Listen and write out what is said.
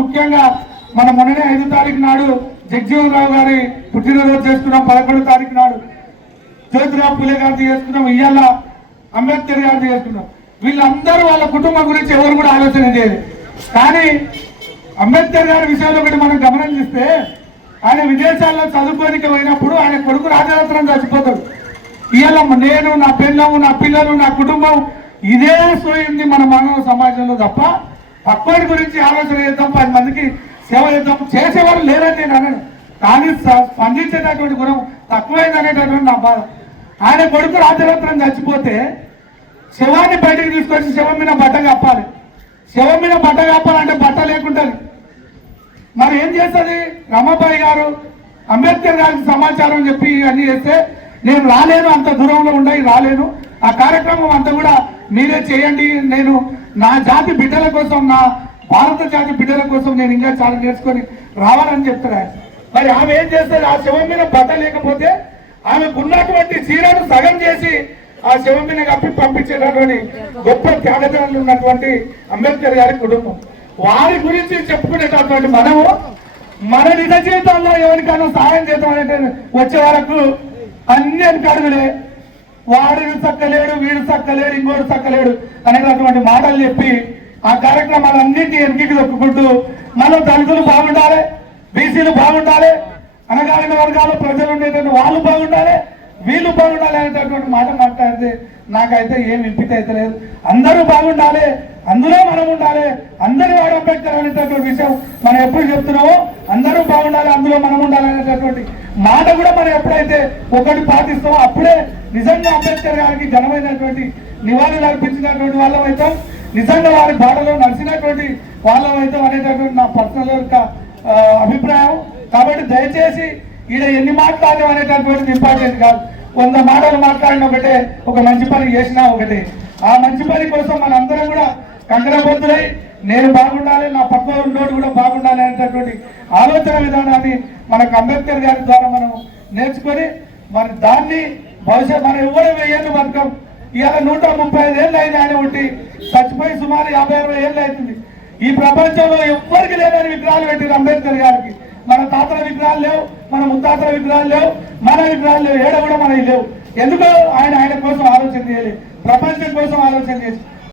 ముఖ్యంగా మన మొన్ననే 5వ తారీఖు నాడు జగజీవన్ రావు గారి పుట్టినరోజు చేసుకున్నాం, 11వ తారీఖు నాడు జ్యోతిరావు పులే గారిది చేసుకున్నాం, ఇవాళ అంబేద్కర్ గారిది చేసుకున్నాం. వీళ్ళందరూ వాళ్ళ కుటుంబం గురించి ఎవరు కూడా ఆలోచన చేయలేదు. కానీ అంబేద్కర్ గారి విషయంలో ఒకటి మనం గమనిస్తే ఆయన విదేశాల్లో చదువుకోనికి పోయినప్పుడు ఆయన కొడుకు రాజరత్నం చచ్చిపోతాడు. ఇవాళ నేను, నా పిల్లలు, నా పిల్లలు, నా కుటుంబం ఇదే సోయింది మన మానవ సమాజంలో తప్ప పక్కోడి గురించి ఆలోచన చేద్దాం, 10 మందికి సేవ చేద్దాం చేసేవారు లేరని నేను అన్నాను. కానీ స్పందించేటటువంటి గుణం తక్కువైంది అనేటటువంటి నా బాధ. ఆయన కొడుకు రాజరత్నం చచ్చిపోతే శవాన్ని బయటకు తీసుకొచ్చి శవం మీద బట్ట కప్పాలి. శవం మీద బట్ట కప్పాలంటే బట్ట లేకుంటుంది. మరి ఏం చేస్తుంది రమాబాయి గారు? అంబేద్కర్ గారికి సమాచారం చెప్పి అన్నీ చేస్తే నేను రాలేను, అంత దూరంలో ఉండయి రాలేను, ఆ కార్యక్రమం అంతా కూడా మీరే చేయండి, నేను నా జాతి బిడ్డల కోసం, నా భారత జాతి బిడ్డల కోసం నేను ఇంకా చాలా నేర్చుకొని రావాలని చెప్తారు ఆయన. మరి ఆమె ఏం చేస్తుంది? ఆ శవం మీద బట్ట లేకపోతే ఆమెకు ఉన్నటువంటి చీరను సగం చేసి ఆ శవం మీద కప్పి పంపించేటటువంటి గొప్ప త్యాగతనాలు ఉన్నటువంటి అంబేద్కర్ గారి కుటుంబం. వారి గురించి చెప్పుకునేటటువంటి మనము మన నిజ జీవితంలో ఎవరికైనా సహాయం చేద్దాం అంటే వచ్చే వరకు అన్ని వెనకడుగులే, వాడు చక్కలేడు, వీడు చక్కలేడు, ఇంకోడు చక్కలేడు అనేటటువంటి మాటలు చెప్పి ఆ కార్యక్రమాలన్నింటినీ వెనక్కి దొక్కుకుంటూ మనం దళితులు బాగుండాలి, బీసీలు బాగుండాలి, అనగారిన వర్గాల ప్రజలు ఉండేటువంటి వాళ్ళు బాగుండాలి, వీళ్ళు బాగుండాలి అనేటటువంటి మాట మాట్లాడితే నాకైతే ఏం ఎంపిక అయితే లేదు. అందరూ బాగుండాలి, అందులో మనం ఉండాలి, అందరూ వాడు అంబేద్కర్ అనేటటువంటి విషయం మనం ఎప్పుడు చెప్తున్నామో అందరూ బాగుండాలి, అందులో మనం ఉండాలి అనేటటువంటి మాట కూడా మనం ఎప్పుడైతే ఒకటి పాటిస్తామో అప్పుడే నిజంగా అంబేద్కర్ గారికి ఘనమైనటువంటి నివాళులు అర్పించినటువంటి వాళ్ళం అవుతాం, నిజంగా వారి బాటలో నడిచినటువంటి వాళ్ళం అవుతాం అనేటటువంటి నా పర్సనల్ యొక్క అభిప్రాయం. కాబట్టి దయచేసి ఈడ ఎన్ని మాట్లాడడం అనేటటువంటిది ఇంపార్టెంట్ కాదు. 100 మాటలు మాట్లాడిన ఒకటే, ఒక మంచి పని చేసినా ఒకటే. ఆ మంచి పని కోసం మనందరం కూడా కంకణబద్ధులై నేను బాగుండాలి, నా పక్కన ఉన్నోడు కూడా బాగుండాలి అనేటటువంటి ఆలోచన విధానాన్ని మనకు అంబేద్కర్ గారి ద్వారా మనం నేర్చుకొని మరి దాన్ని భవిష్యత్ మనం ఎవరు 1000 ఏళ్ళు బతకం. ఇవాళ 135 ఏళ్ళు అయింది ఆయన ఉండి, చచ్చిపోయి సుమారు 50-60 ఏళ్ళు అవుతుంది. ఈ ప్రపంచంలో ఎవ్వరికి లేదని విగ్రహాలు పెట్టింది అంబేద్కర్ గారికి. మన తాతల విగ్రహాలు లేవు, మన ముత్తాతల విగ్రహాలు లేవు, మన విగ్రహాలు లేవు, ఏడ కూడా మనకి లేవు. ఎందుకో ఆయన కోసం ఆలోచన చేయలేదు, ప్రపంచం కోసం ఆలోచన చేసి